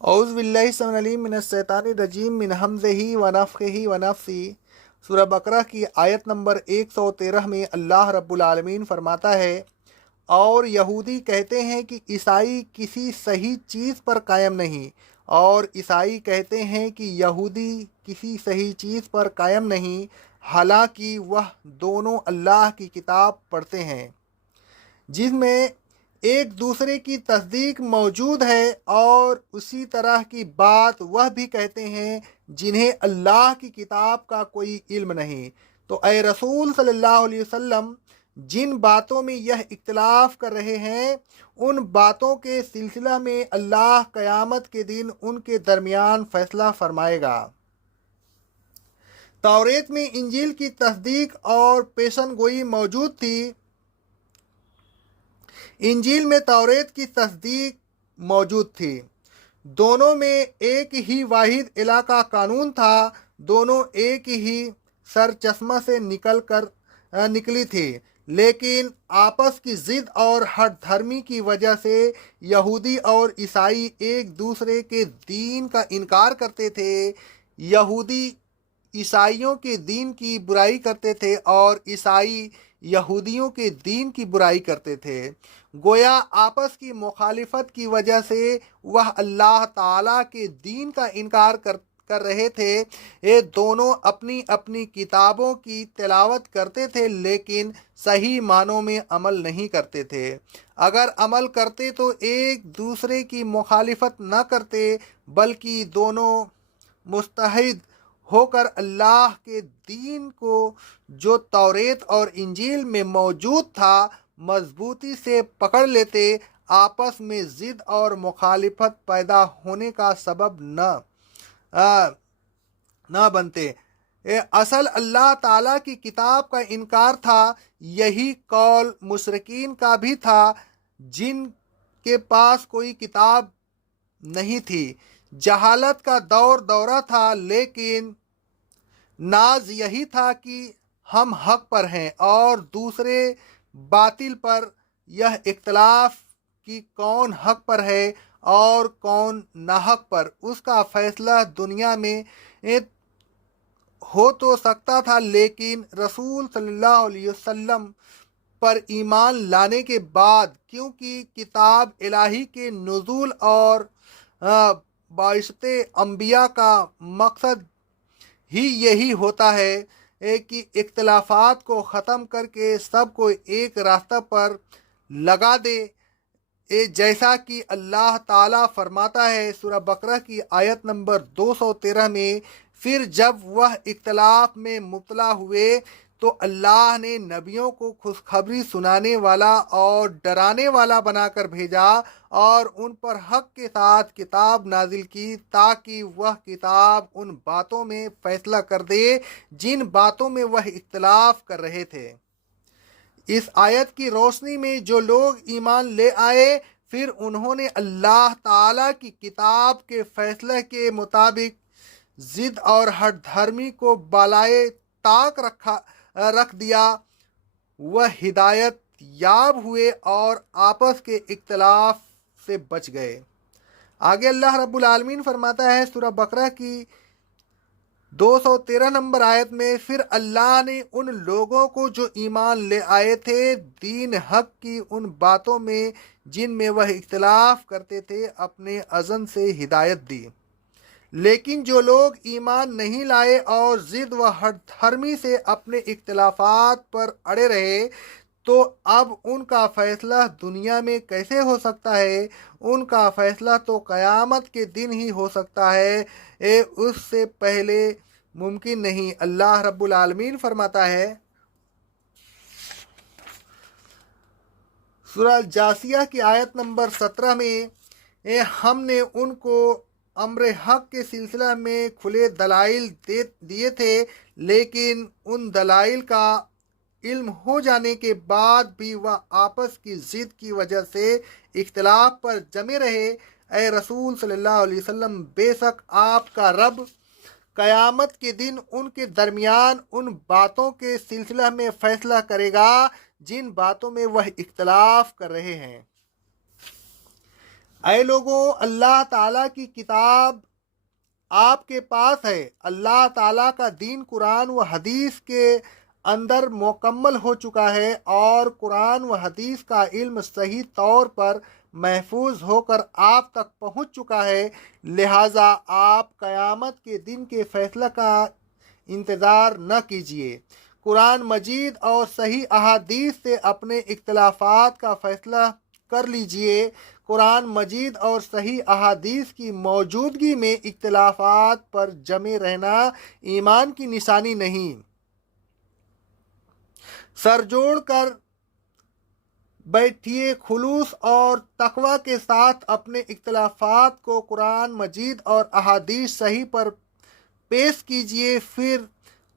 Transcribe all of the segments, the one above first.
اعوذ باللہ السمیع العلیم من الشیطان الرجیم من حمزہ ونفخہ ونفثہ۔ سورہ بقرہ کی آیت نمبر 113 میں اللہ رب العالمین فرماتا ہے، اور یہودی کہتے ہیں کہ عیسائی کسی صحیح چیز پر قائم نہیں، اور عیسائی کہتے ہیں کہ یہودی کسی صحیح چیز پر قائم نہیں، حالانکہ وہ دونوں اللہ کی کتاب پڑھتے ہیں جس میں ایک دوسرے کی تصدیق موجود ہے، اور اسی طرح کی بات وہ بھی کہتے ہیں جنہیں اللہ کی کتاب کا کوئی علم نہیں۔ تو اے رسول صلی اللہ علیہ وسلم، جن باتوں میں یہ اختلاف کر رہے ہیں ان باتوں کے سلسلہ میں اللہ قیامت کے دن ان کے درمیان فیصلہ فرمائے گا۔ توریت میں انجیل کی تصدیق اور پیشن گوئی موجود تھی۔ انجیل میں توریت کی تصدیق موجود تھی، دونوں میں ایک ہی واحد الہ کا قانون تھا، دونوں ایک ہی سر چشمہ سے نکلی تھی، لیکن آپس کی ضد اور ہٹ دھرمی کی وجہ سے یہودی اور عیسائی ایک دوسرے کے دین کا انکار کرتے تھے۔ یہودی عیسائیوں کے دین کی برائی کرتے تھے اور عیسائی یہودیوں کے دین کی برائی کرتے تھے۔ گویا آپس کی مخالفت کی وجہ سے وہ اللہ تعالیٰ کے دین کا انکار کر رہے تھے۔ یہ دونوں اپنی اپنی کتابوں کی تلاوت کرتے تھے لیکن صحیح معنوں میں عمل نہیں کرتے تھے۔ اگر عمل کرتے تو ایک دوسرے کی مخالفت نہ کرتے، بلکہ دونوں متحد ہو کر اللہ کے دین کو جو توریت اور انجیل میں موجود تھا مضبوطی سے پکڑ لیتے، آپس میں ضد اور مخالفت پیدا ہونے کا سبب نہ بنتے۔ اصل اللہ تعالیٰ کی کتاب کا انکار تھا۔ یہی قول مشرکین کا بھی تھا جن کے پاس کوئی کتاب نہیں تھی۔ جہالت کا دورہ تھا، لیکن ناز یہی تھا کہ ہم حق پر ہیں اور دوسرے باطل پر۔ یہ اختلاف کہ کون حق پر ہے اور کون ناحق پر، اس کا فیصلہ دنیا میں ہو تو سکتا تھا، لیکن رسول صلی اللہ علیہ وسلم پر ایمان لانے کے بعد، کیونکہ کتاب الہی کے نزول اور بعثت انبیاء کا مقصد ہی یہی ہوتا ہے کہ اختلافات کو ختم کر کے سب کو ایک راستہ پر لگا دے، جیسا کہ اللہ تعالیٰ فرماتا ہے سورہ بقرہ کی آیت نمبر 213 میں، پھر جب وہ اختلاف میں مبتلا ہوئے تو اللہ نے نبیوں کو خوشخبری سنانے والا اور ڈرانے والا بنا کر بھیجا اور ان پر حق کے ساتھ کتاب نازل کی تاکہ وہ کتاب ان باتوں میں فیصلہ کر دے جن باتوں میں وہ اختلاف کر رہے تھے۔ اس آیت کی روشنی میں جو لوگ ایمان لے آئے، پھر انہوں نے اللہ تعالیٰ کی کتاب کے فیصلے کے مطابق ضد اور ہٹ دھرمی کو بالائے طاق رکھ دیا۔ وہ ہدایت یاب ہوئے اور آپس کے اختلاف سے بچ گئے۔ آگے اللہ رب العالمین فرماتا ہے سورہ بقرہ کی 213 نمبر آیت میں، پھر اللہ نے ان لوگوں کو جو ایمان لے آئے تھے دین حق کی ان باتوں میں جن میں وہ اختلاف کرتے تھے اپنے اذن سے ہدایت دی، لیکن جو لوگ ایمان نہیں لائے اور ضد و ہٹ دھرمی سے اپنے اختلافات پر اڑے رہے، تو اب ان کا فیصلہ دنیا میں کیسے ہو سکتا ہے؟ ان کا فیصلہ تو قیامت کے دن ہی ہو سکتا ہے، اس سے پہلے ممکن نہیں۔ اللہ رب العالمین فرماتا ہے سورہ جاسیہ کی آیت نمبر 17 میں، ہم نے ان کو امر حق کے سلسلہ میں کھلے دلائل دیے تھے، لیکن ان دلائل کا علم ہو جانے کے بعد بھی وہ آپس کی ضد کی وجہ سے اختلاف پر جمے رہے۔ اے رسول صلی اللہ علیہ وسلم، بے شک آپ کا رب قیامت کے دن ان کے درمیان ان باتوں کے سلسلہ میں فیصلہ کرے گا جن باتوں میں وہ اختلاف کر رہے ہیں۔ اے لوگوں، اللہ تعالیٰ کی کتاب آپ کے پاس ہے۔ اللہ تعالیٰ کا دین قرآن و حدیث کے اندر مکمل ہو چکا ہے، اور قرآن و حدیث کا علم صحیح طور پر محفوظ ہو کر آپ تک پہنچ چکا ہے۔ لہٰذا آپ قیامت کے دن کے فیصلہ کا انتظار نہ کیجیے، قرآن مجید اور صحیح احادیث سے اپنے اختلافات کا فیصلہ کر لیجیے۔ قرآن مجید اور صحیح احادیث کی موجودگی میں اختلافات پر جمے رہنا ایمان کی نشانی نہیں۔ سر جوڑ کر بیٹھیے، خلوص اور تقوی کے ساتھ اپنے اختلافات کو قرآن مجید اور احادیث صحیح پر پیش کیجیے، پھر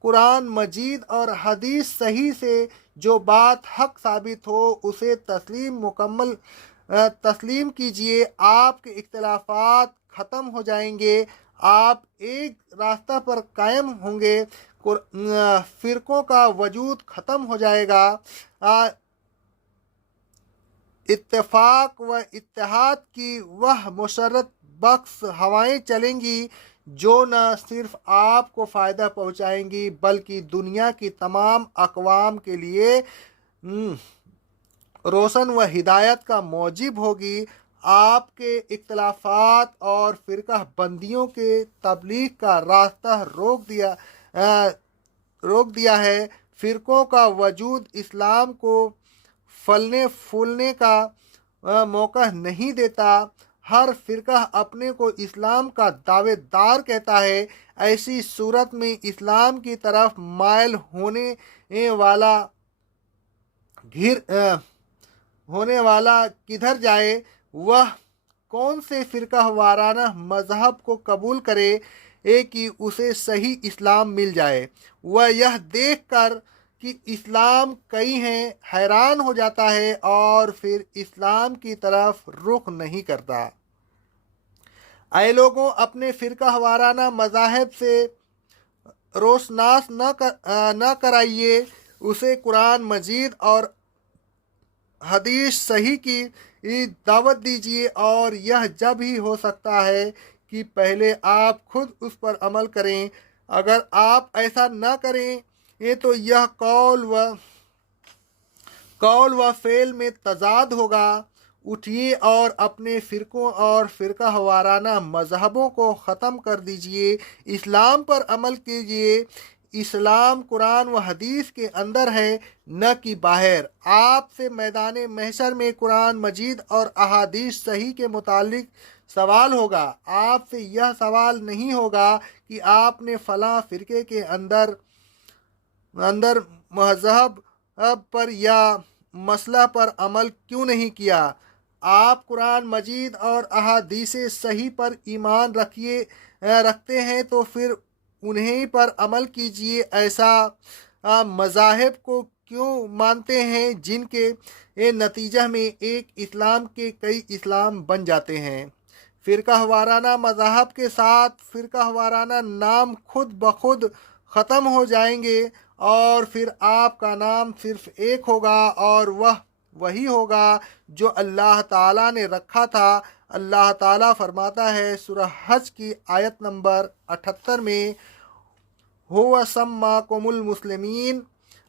قرآن مجید اور حدیث صحیح سے جو بات حق ثابت ہو اسے تسلیم کیجیے۔ آپ کے اختلافات ختم ہو جائیں گے، آپ ایک راستہ پر قائم ہوں گے، فرقوں کا وجود ختم ہو جائے گا، اتفاق و اتحاد کی وہ مسرت بخش ہوائیں چلیں گی جو نہ صرف آپ کو فائدہ پہنچائیں گی بلکہ دنیا کی تمام اقوام کے لیے روشن و ہدایت کا موجب ہوگی۔ آپ کے اختلافات اور فرقہ بندیوں کے تبلیغ کا راستہ روک دیا ہے۔ فرقوں کا وجود اسلام کو پھلنے پھولنے کا موقع نہیں دیتا۔ ہر فرقہ اپنے کو اسلام کا دعوے دار کہتا ہے۔ ایسی صورت میں اسلام کی طرف مائل ہونے والا کدھر جائے؟ وہ کون سے فرقہ وارانہ مذہب کو قبول کرے کہ اسے صحیح اسلام مل جائے؟ وہ یہ دیکھ کر کہ اسلام کئی ہیں حیران ہو جاتا ہے اور پھر اسلام کی طرف رخ نہیں کرتا۔ اے لوگوں، اپنے فرقہ وارانہ مذاہب سے روسناس نہ کرائیے، اسے قرآن مجید اور حدیث صحیح کی دعوت دیجیے، اور یہ جب ہی ہو سکتا ہے کہ پہلے آپ خود اس پر عمل کریں۔ اگر آپ ایسا نہ کریں تو یہ قول و فعل میں تضاد ہوگا۔ اٹھیے اور اپنے فرقوں اور فرقہ وارانہ مذہبوں کو ختم کر دیجیے، اسلام پر عمل کیجیے۔ اسلام قرآن و حدیث کے اندر ہے، نہ کہ باہر۔ آپ سے میدان محشر میں قرآن مجید اور احادیث صحیح کے متعلق سوال ہوگا۔ آپ سے یہ سوال نہیں ہوگا کہ آپ نے فلاں فرقے کے اندر مذہب پر یا مسئلہ پر عمل کیوں نہیں کیا۔ آپ قرآن مجید اور احادیث صحیح پر ایمان رکھتے ہیں تو پھر انہیں پر عمل کیجیے۔ ایسا مذاہب کو کیوں مانتے ہیں جن کے نتیجہ میں ایک اسلام کے کئی اسلام بن جاتے ہیں؟ فرقہ وارانہ مذاہب کے ساتھ فرقہ وارانہ نام خود بخود ختم ہو جائیں گے، اور پھر آپ کا نام صرف ایک ہوگا، اور وہی ہوگا جو اللہ تعالیٰ نے رکھا تھا۔ اللہ تعالیٰ فرماتا ہے سورہ حج کی آیت نمبر 78 میں، هُوَ سَمَّاكُمُ الْمُسْلِمِينَ،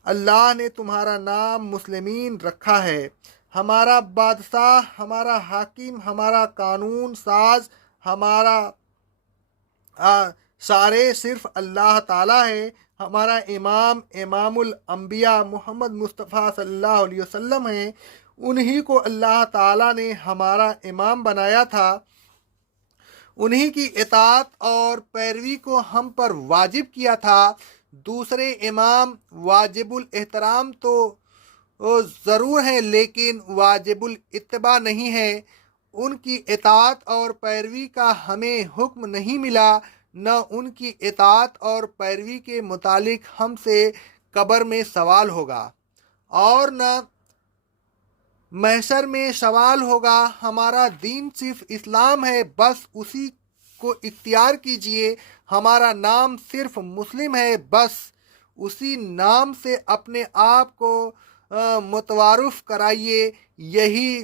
اللہ نے تمہارا نام مسلمین رکھا ہے۔ ہمارا بادشاہ، ہمارا حاکم، ہمارا قانون ساز، ہمارا سارے صرف اللہ تعالیٰ ہے۔ ہمارا امام الانبیاء محمد مصطفیٰ صلی اللہ علیہ وسلم ہیں، انہی کو اللہ تعالیٰ نے ہمارا امام بنایا تھا، انہی کی اطاعت اور پیروی کو ہم پر واجب کیا تھا۔ دوسرے امام واجب الاحترام تو ضرور ہیں لیکن واجب الاتباع نہیں ہے۔ ان کی اطاعت اور پیروی کا ہمیں حکم نہیں ملا، نہ ان کی اطاعت اور پیروی کے متعلق ہم سے قبر میں سوال ہوگا اور نہ محشر میں سوال ہوگا۔ ہمارا دین صرف اسلام ہے، بس اسی کو اختیار کیجیے۔ ہمارا نام صرف مسلم ہے، بس اسی نام سے اپنے آپ کو متعارف کرائیے۔ یہی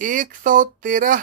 113